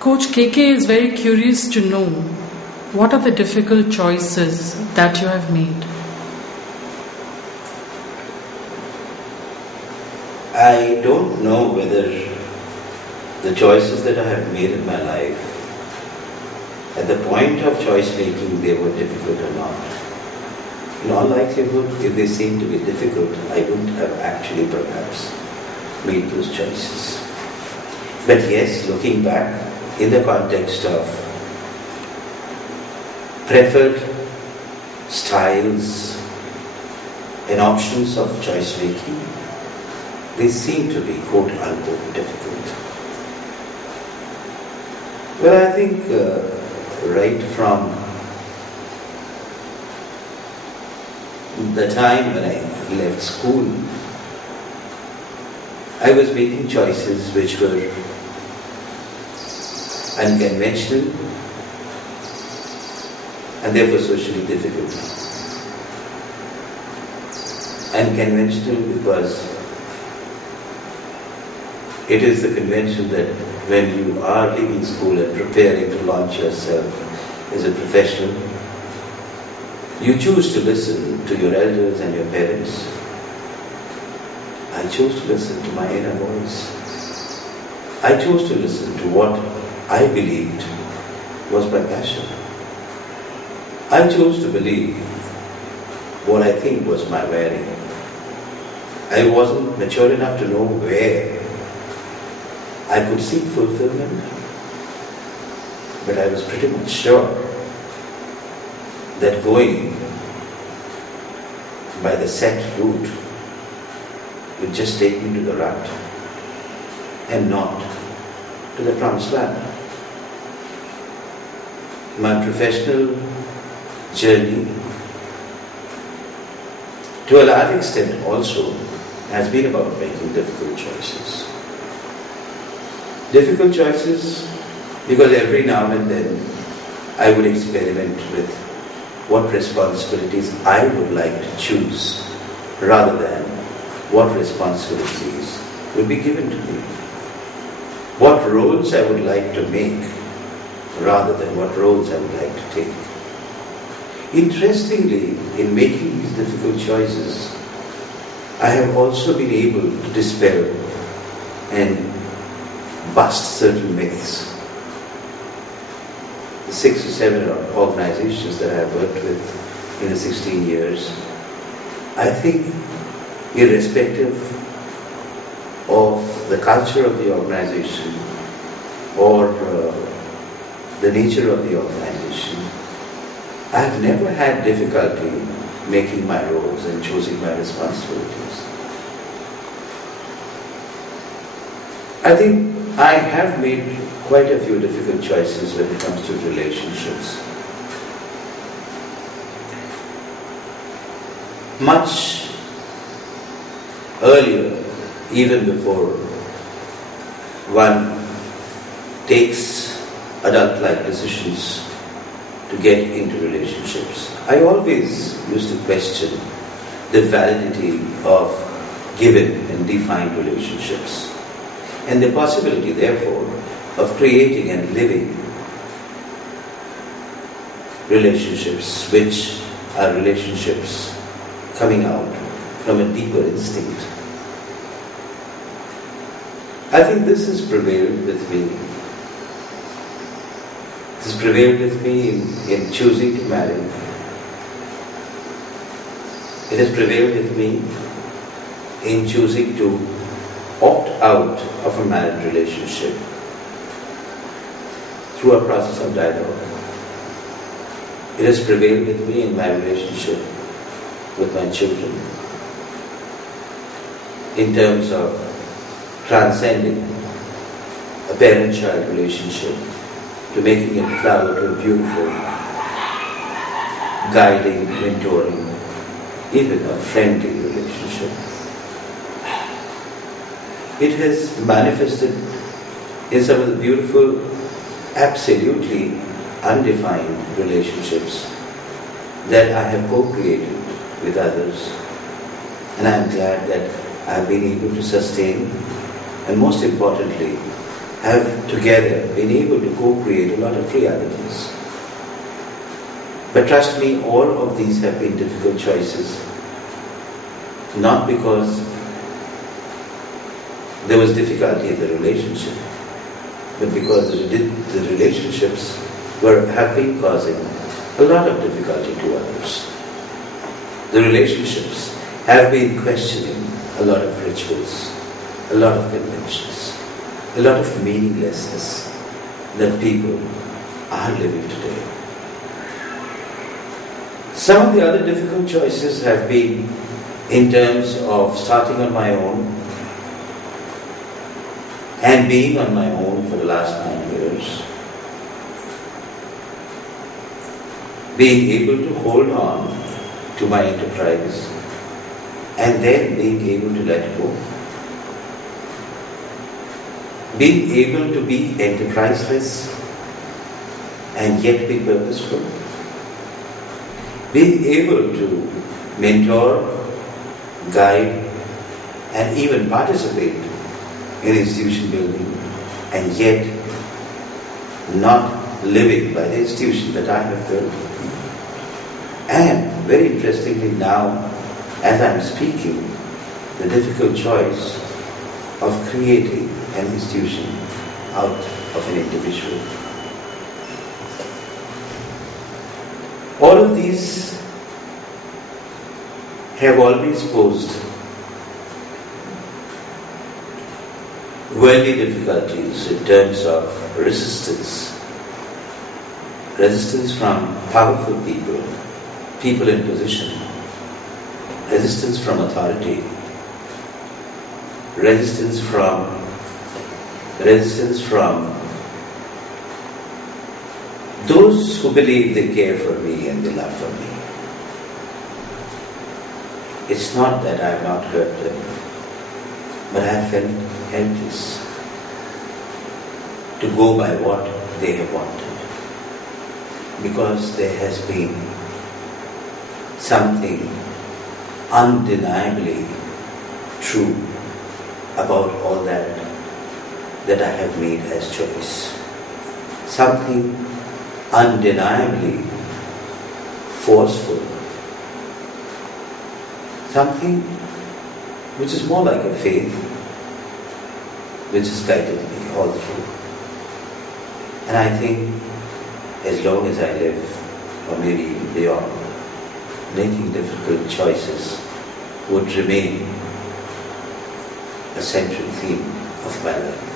Coach KK is very curious to know what are the difficult choices that you have made. I don't know whether the choices that I have made in my life, at the point of choice making, they were difficult or not. In all likelihood, if they seemed to be difficult, I wouldn't have actually perhaps made those choices. But yes, looking back, in the context of preferred styles and options of choice making, they seem to be quote unquote difficult. Well, I think right from the time when I left school, I was making choices which were unconventional and therefore socially difficult. Unconventional because it is the convention that when you are leaving school and preparing to launch yourself as a professional, you choose to listen to your elders and your parents. I chose to listen to my inner voice. I chose to listen to what I believed was my passion. I chose to believe what I think was my wearing. I wasn't mature enough to know where I could seek fulfillment, but I was pretty much sure that going by the set route would just take me to the rut and not to the promised land. My professional journey, to a large extent also, has been about making difficult choices. Difficult choices because every now and then I would experiment with what responsibilities I would like to choose rather than what responsibilities would be given to me. What roles I would like to make rather than what roles I would like to take. Interestingly, in making these difficult choices, I have also been able to dispel and bust certain myths. The 6 or 7 organizations that I have worked with in the 16 years, I think irrespective of the culture of the organization or the nature of the organization, I have never had difficulty making my roles and choosing my responsibilities. I think I have made quite a few difficult choices when it comes to relationships. Much earlier, even before one takes adult-like decisions to get into relationships, I always used to question the validity of given and defined relationships and the possibility, therefore, of creating and living relationships which are relationships coming out from a deeper instinct. I think this has prevailed with me. This has prevailed with me in choosing to marry. It has prevailed with me in choosing to opt out of a marriage relationship through a process of dialogue. It has prevailed with me in my relationship with my children in terms of transcending a parent-child relationship to making it flower to a beautiful, guiding, mentoring, even a friendly relationship. It has manifested in some of the beautiful, absolutely undefined relationships that I have co-created with others. And I am glad that I have been able to sustain and most importantly, have together been able to co-create a lot of realities. But trust me, all of these have been difficult choices, not because there was difficulty in the relationship, but because the relationships have been causing a lot of difficulty to others. The relationships have been questioning a lot of rituals, a lot of conventions, a lot of meaninglessness that people are living today. Some of the other difficult choices have been in terms of starting on my own and being on my own for the last 9 years. Being able to hold on to my enterprise and then being able to let go. Being able to be enterpriseless and yet be purposeful. Being able to mentor, guide, and even participate in institution building, and yet not living by the institution that I have built. And very interestingly now, as I am speaking, the difficult choice of creating an institution out of an individual. All of these have always posed worldly difficulties in terms of resistance. Resistance from powerful people, people in position. Resistance from authority. Resistance from those who believe they care for me and they love for me. It's not that I have not hurt them, but I have felt helpless to go by what they have wanted, because there has been something undeniably true about all that I have made as choice. Something undeniably forceful. Something which is more like a faith, which has guided me all through. And I think as long as I live, or maybe even beyond, making difficult choices would remain a central theme of my life.